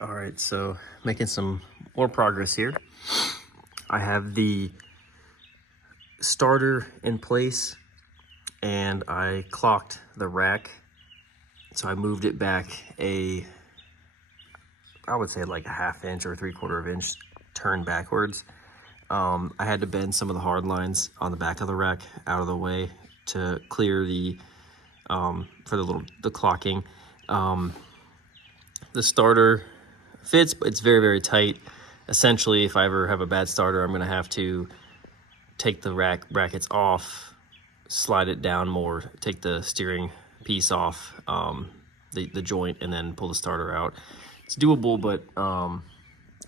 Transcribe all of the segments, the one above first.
All right, so making some more progress here. I have the starter in place and I clocked the rack. So I moved it back I would say like a ½ inch or 3/4 inch turn backwards. I had to bend some of the hard lines on the back of the rack out of the way to clear the, for the clocking. The starter fits, but it's very, very tight. Essentially, if I ever have a bad starter, I'm gonna have to take the brackets off, slide it down more, take the steering piece off, the joint, and then pull the starter out. It's doable, but a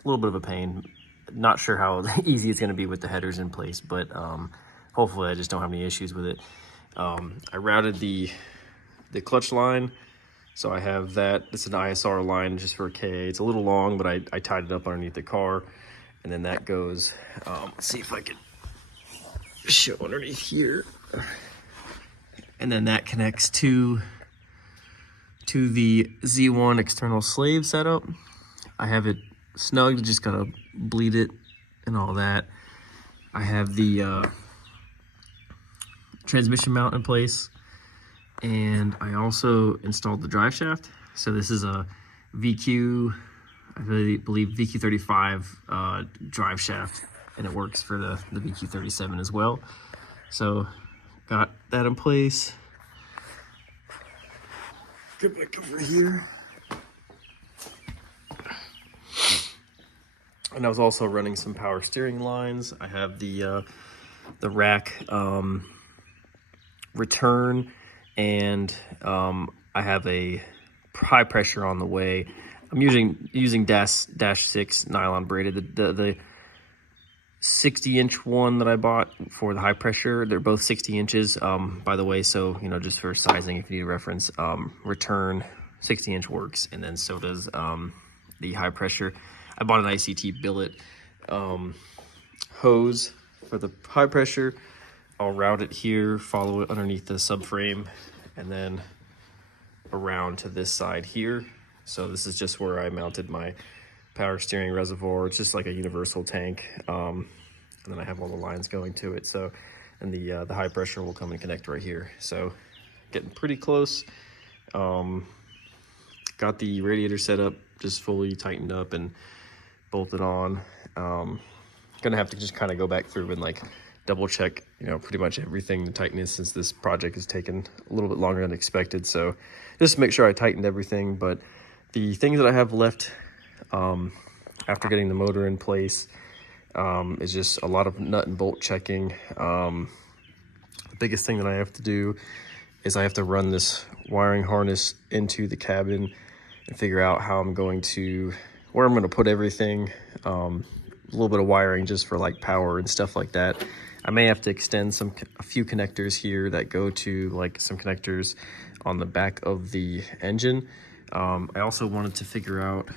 little bit of a pain. Not sure how easy it's gonna be with the headers in place, but hopefully I just don't have any issues with it. I routed the clutch line. So I have that, it's an ISR line just for a KA. It's a little long, but I tied it up underneath the car. And then that goes, let's see if I can show underneath here. And then that connects to the Z1 external slave setup. I have it snugged, just gotta bleed it and all that. I have the transmission mount in place. And I also installed the drive shaft. So this is a VQ, I really believe VQ35 drive shaft, and it works for the VQ37 as well. So got that in place. Go back over here. And I was also running some power steering lines. I have the rack return, and I have a high pressure on the way. I'm using dash 6 nylon braided. The 60-inch one that I bought for the high pressure, they're both 60 inches, by the way. So, you know, just for sizing, if you need a reference, return 60-inch works, and then so does the high pressure. I bought an ICT billet hose for the high pressure. I'll route it here, follow it underneath the subframe, and then around to this side here. So this is just where I mounted my power steering reservoir. It's just like a universal tank. And then I have all the lines going to it. So, and the high pressure will come and connect right here. So getting pretty close. Got the radiator set up, just fully tightened up and bolted on. Gonna have to just kind of go back through and like double check, you know, pretty much everything, the tightness, since this project has taken a little bit longer than expected. So just make sure I tightened everything. But the things that I have left after getting the motor in place is just a lot of nut and bolt checking. The biggest thing that I have to do is I have to run this wiring harness into the cabin and figure out how I'm going to, where I'm going to put everything. A little bit of wiring just for like power and stuff like that. I may have to extend a few connectors here that go to like some connectors on the back of the engine. I also wanted to figure out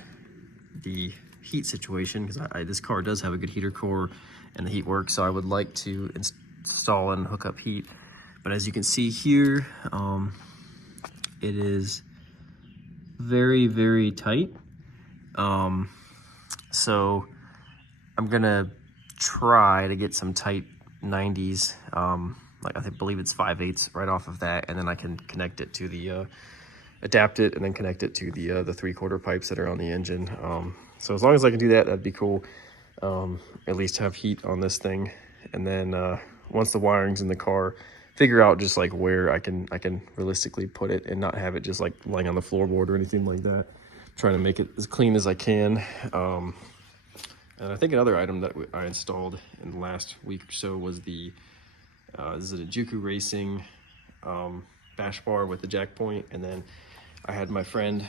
the heat situation, because this car does have a good heater core and the heat works. So I would like to install and hook up heat. But as you can see here, it is very, very tight. So I'm gonna try to get some tight 90s, like I believe it's 5/8 right off of that, and then I can connect it to the adapt it and then connect it to the 3/4 pipes that are on the engine. So as long as I can do that, that'd be cool. At least have heat on this thing, and then once the wiring's in the car, figure out just like where I can realistically put it and not have it just like laying on the floorboard or anything like that. Trying to make it as clean as I can. And I think another item that I installed in the last week or so was the this is a Juku Racing bash bar with the jack point, and then I had my friend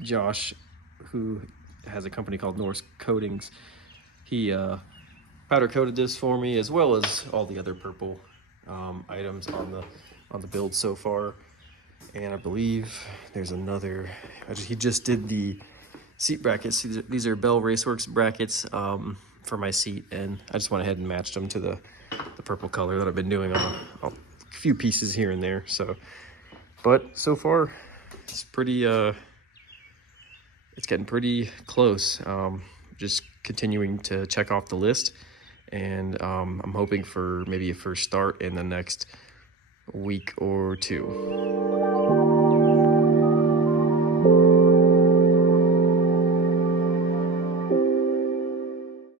Josh, who has a company called Norse Coatings. He powder coated this for me, as well as all the other purple items on the build so far. And I believe there's another. He just did the seat brackets. These are Bell Raceworks brackets for my seat, and I just went ahead and matched them to the purple color that I've been doing on a few pieces here and there. So, but so far it's pretty. It's getting pretty close. Just continuing to check off the list, and I'm hoping for maybe a first start in the next week or two.